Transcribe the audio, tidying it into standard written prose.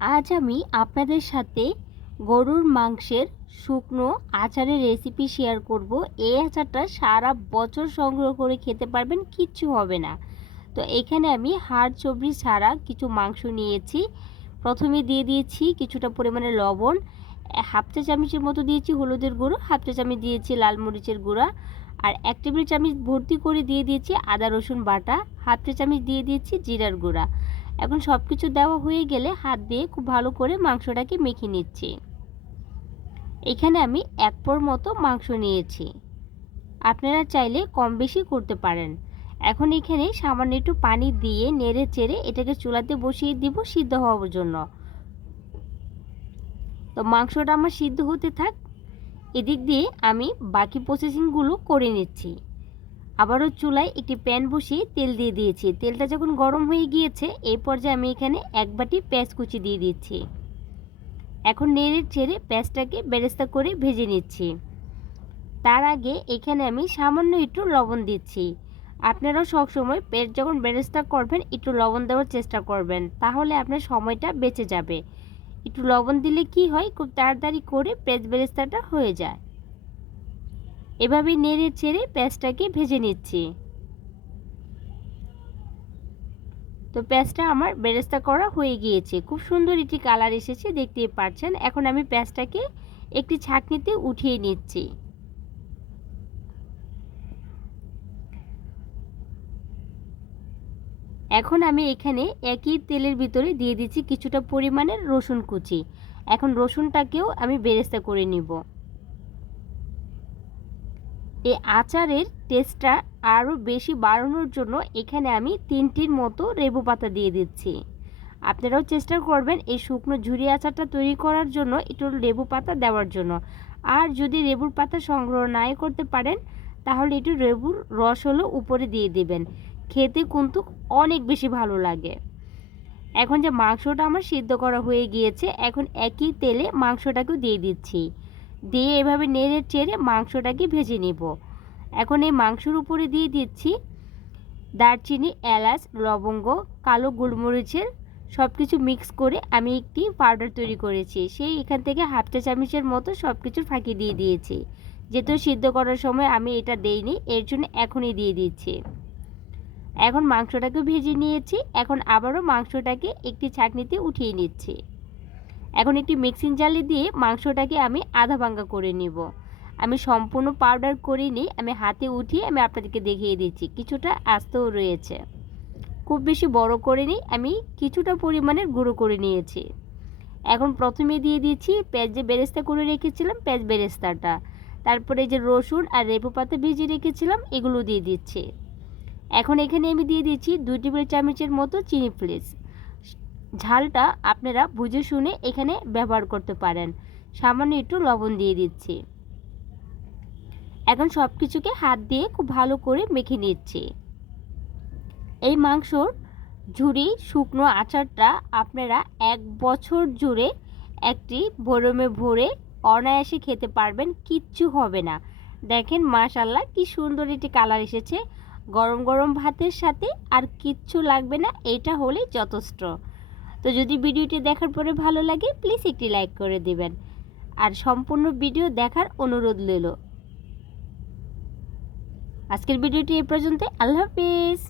আজ আমি আপনাদের সাথে গরুর মাংসের শুকনো আচারের রেসিপি শেয়ার করব। এই আচারটা সারা বছর সংগ্রহ করে খেতে পারবেন, কিচ্ছু হবে না। তো এখানে আমি হাড় চর্বি ছাড়া কিছু মাংস নিয়েছি। প্রথমে দিয়ে দিয়েছি কিছুটা পরিমাণে লবণ, হাফ চা চামচের মতো দিয়েছি হলুদের গুঁড়ো, হাফ চা চামচ দিয়েছি লাল মরিচের গুঁড়া, আর 1 টেবিল চামচ ভর্তি করে দিয়ে দিয়েছি আদা রসুন বাটা, হাফ চা চামচ দিয়ে দিয়েছি জিরার গুঁড়া। এখন সব কিছু দেওয়া হয়ে গেলে হাত দিয়ে খুব ভালো করে মাংসটাকে মেখে নিচ্ছি। এখানে আমি 1 পোর মতো মাংস নিয়েছি, আপনারা চাইলে কম বেশি করতে পারেন। এখন এখানে সামান্য একটু পানি দিয়ে নেড়ে চেড়ে এটাকে চুলাতে বসিয়ে দিব সিদ্ধ হওয়ার জন্য। তো মাংসটা আমার সিদ্ধ হতে থাক, এদিক দিয়ে আমি বাকি প্রসেসিংগুলো করে নিচ্ছি। আবারও চুলায় একটি প্যান বসিয়ে তেল দিয়ে দিয়েছি। তেলটা যখন গরম হয়ে গিয়েছে এই পর্যায়ে আমি এখানে 1 বাটি পেঁয়াজ কুচি দিয়ে দিচ্ছি। এখন নেড়ে চেড়ে পেঁয়াজটাকে বেরেস্তা করে ভেজে নিচ্ছি। তার আগে এখানে আমি সামান্য একটু লবণ দিচ্ছি। আপনারাও সবসময় পেঁয়াজ যখন বেরেস্তা করবেন একটু লবণ দেওয়ার চেষ্টা করবেন, তাহলে আপনার সময়টা বেঁচে যাবে। একটু লবণ দিলে কি হয়, খুব তাড়াতাড়ি করে পেঁয়াজ বেরেস্তাটা হয়ে যায়। এভাবে নেড়ে চেড়ে পেঁয়াজটাকে ভেজে নিচ্ছি। তো পেঁয়াজটা আমার বেরেস্তা করা হয়ে গিয়েছে, খুব সুন্দর একটি কালার এসেছে, দেখতেই পাচ্ছেন। এখন আমি পেঁয়াজটাকে একটি ছাঁকনিতে উঠিয়ে নিচ্ছি। এখন আমি এখানে একই তেলের ভিতরে দিয়ে দিচ্ছি কিছুটা পরিমাণের রসুন কুচি। এখন রসুনটাকেও আমি বেরেস্তা করে নিব। এই আচারের টেস্টটা আরও বেশি বাড়ানোর জন্য এখানে আমি 3টির মতো লেবু পাতা দিয়ে দিচ্ছি। আপনারাও চেষ্টা করবেন এই শুকনো ঝুরি আচারটা তৈরি করার জন্য একটু লেবু পাতা দেওয়ার জন্য। আর যদি লেবুর পাতা সংগ্রহ নাই করতে পারেন তাহলে একটু লেবুর রস হলো উপরে দিয়ে দেবেন, খেতে কিন্তু অনেক বেশি ভালো লাগে। এখন যে মাংসটা আমার সিদ্ধ করা হয়ে গিয়েছে, এখন একই তেলে মাংসটাকেও দিয়ে দিচ্ছি। দিয়ে এভাবে নেড়ে চেড়ে মাংসটাকে ভেজে নিব। এখন এই মাংসের উপরে দিয়ে দিচ্ছি দারচিনি, এলাচ, লবঙ্গ, কালো গোলমরিচের সব কিছু মিক্স করে আমি একটি পাউডার তৈরি করেছি। সেই এখান থেকে হাফ চা চামচের মতো সব কিছু ফাঁকি দিয়ে দিয়েছি। যেহেতু সিদ্ধ করার সময় আমি এটা দেইনি, এর জন্য এখনই দিয়ে দিচ্ছি। এখন মাংসটাকে ভেজে নিয়েছি, এখন আবারও মাংসটাকে একটি ছাঁকনিতে উঠিয়ে নিচ্ছি। এখন একটি মিক্সিং জালে দিয়ে মাংসটাকে আমি আধা ভাঙ্গা করে নিব। আমি সম্পূর্ণ পাউডার করিনি, আমি হাতে উঠিয়ে আমি আপনাদেরকে দেখিয়ে দিচ্ছি। কিছুটা আস্তেও রয়েছে, খুব বেশি বড় করিনি, আমি কিছুটা পরিমাণের গুঁড়ো করে নিয়েছি। এখন প্রথমে দিয়ে দিচ্ছি পেঁয়াজ যে বেরেস্তা করে রেখেছিলাম পেঁয়াজ বেরেস্তাটা, তারপরে যে রসুন আর লেবু পাতা ভেজে রেখেছিলাম এগুলো দিয়ে দিচ্ছি। এখন এখানে আমি দিয়ে দিচ্ছি 2 টেবিল চামচের মতো চিনি ফ্লেক্স। ঝালটা আপনারা বুঝে শুনে এখানে ব্যবহার করতে পারেন। সামান্য একটু লবণ দিয়ে দিচ্ছি। এখন সব কিছুকে হাত দিয়ে খুব ভালো করে মেখে নিচ্ছি। এই মাংসর ঝুরি শুকনো আচারটা আপনারা 1 বছর জুড়ে একটি বরমে ভরে অনায়াসে খেতে পারবেন, কিচ্ছু হবে না। দেখেন মাশাআল্লাহ কি সুন্দর একটি কালার এসেছে। গরম গরম ভাতের সাথে আর কিচ্ছু লাগবে না, এটা হলেই যথেষ্ট। তো যদি ভিডিওটি দেখার পরে ভালো লাগে প্লিজ একটি লাইক করে দিবেন, আর সম্পূর্ণ ভিডিও দেখার অনুরোধ রইল। আজকের ভিডিওটি এই পর্যন্ত, আল্লাহ হাফেজ।